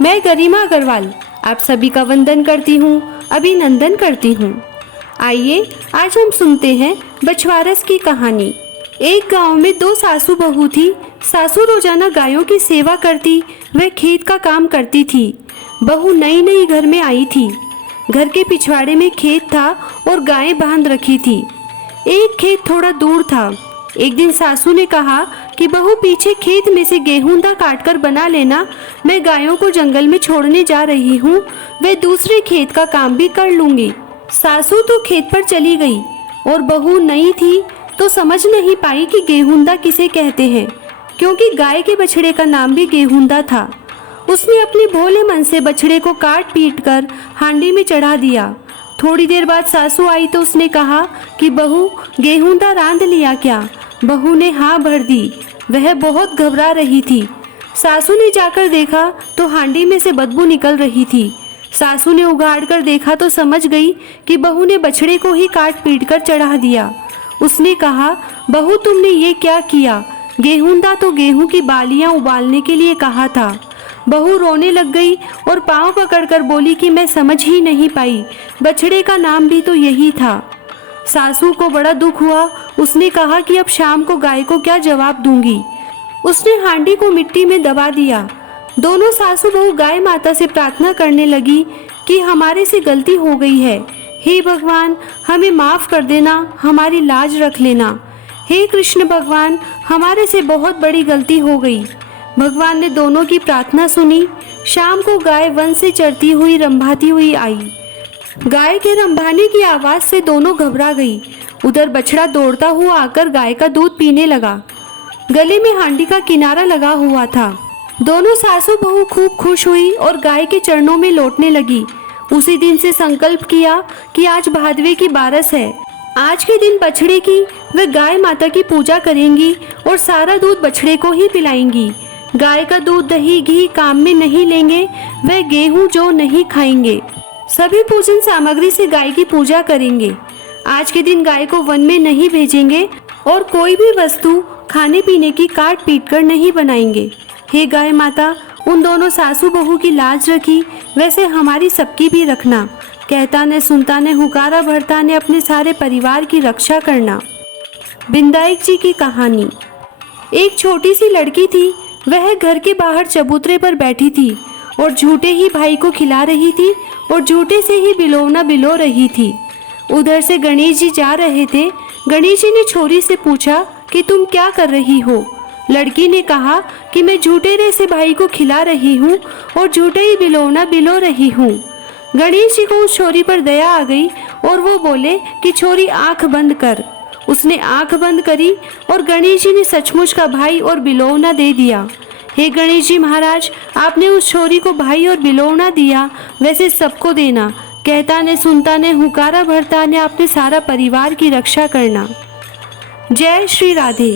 मैं गरिमा अग्रवाल आप सभी का वंदन करती हूँ, अभिनंदन करती हूँ। आइए आज हम सुनते हैं बछवारस की कहानी। एक गांव में दो सासू बहू थी। सासू रोजाना गायों की सेवा करती, वह खेत का काम करती थी। बहू नई नई घर में आई थी। घर के पिछवाड़े में खेत था और गायें बांध रखी थी। एक खेत थोड़ा दूर था। एक दिन सासू ने कहा कि बहू पीछे खेत में से गेहूं काट कर बना लेना, मैं गायों को जंगल में छोड़ने जा रही हूँ, वह दूसरे खेत का काम भी कर लूंगी। सासू तो खेत पर चली गई और बहू नई थी तो समझ नहीं पाई कि गेहूंदा किसे कहते हैं, क्योंकि गाय के बछड़े का नाम भी गेहूंदा था। उसने अपने भोले मन से बछड़े को काट पीट कर हांडी में चढ़ा दिया। थोड़ी देर बाद सासू आई तो उसने कहा कि बहू गेहूंदा रांध लिया क्या? बहू ने हाँ भर दी। वह बहुत घबरा रही थी। सासू ने जाकर देखा तो हांडी में से बदबू निकल रही थी। सासू ने उघाड़ कर देखा तो समझ गई कि बहू ने बछड़े को ही काट पीट कर चढ़ा दिया। उसने कहा, बहू तुमने ये क्या किया? गेहूंदा तो गेहूं की बालियां उबालने के लिए कहा था। बहू रोने लग गई और पांव पकड़कर बोली कि मैं समझ ही नहीं पाई, बछड़े का नाम भी तो यही था। सासू को बड़ा दुख हुआ। उसने कहा कि अब शाम को गाय को क्या जवाब दूंगी। उसने हांडी को मिट्टी में दबा दिया। दोनों सासू बहू गाय माता से प्रार्थना करने लगी कि हमारे से गलती हो गई है, हे भगवान हमें माफ़ कर देना, हमारी लाज रख लेना। हे कृष्ण भगवान, हमारे से बहुत बड़ी गलती हो गई। भगवान ने दोनों की प्रार्थना सुनी। शाम को गाय वन से चरती हुई रंभाती हुई आई। गाय के रंभाने की आवाज़ से दोनों घबरा गई। उधर बछड़ा दौड़ता हुआ आकर गाय का दूध पीने लगा। गले में हांडी का किनारा लगा हुआ था। दोनों सासू बहू खूब खुश हुई और गाय के चरणों में लौटने लगी। उसी दिन से संकल्प किया कि आज भादवे की बारस है, आज के दिन बछड़े की वे गाय माता की पूजा करेंगी और सारा दूध बछड़े को ही पिलाएंगी। गाय का दूध दही घी काम में नहीं लेंगे, वे गेहूं जौ नहीं खाएंगे। सभी पूजन सामग्री से गाय की पूजा करेंगे। आज के दिन गाय को वन में नहीं भेजेंगे और कोई भी वस्तु खाने पीने की काट पीट कर नहीं बनाएंगे। हे गाय माता, उन दोनों सासू बहू की लाज रखी, वैसे हमारी सबकी भी रखना। कहता ने सुनता ने हुकारा भरता ने अपने सारे परिवार की रक्षा करना। बिंदाईक जी की कहानी। एक छोटी सी लड़की थी। वह घर के बाहर चबूतरे पर बैठी थी और झूठे ही भाई को खिला रही थी और झूठे से ही बिलोवना बिलो रही थी। उधर से गणेश जी जा रहे थे। गणेश जी ने छोरी से पूछा कि तुम क्या कर रही हो? लड़की ने कहा कि मैं झूठेरे से भाई को खिला रही हूँ और झूठे ही बिलोवना बिलो रही हूँ। गणेश जी को उस छोरी पर दया आ गई और वो बोले कि छोरी आंख बंद कर। उसने आंख बंद करी और गणेश जी ने सचमुच का भाई और बिलोवना दे दिया। हे गणेश जी महाराज, आपने उस छोरी को भाई और बिलोवना दिया, वैसे सबको देना। कहता ने सुनता ने हुकारा भरता ने अपने सारा परिवार की रक्षा करना। जय श्री राधे।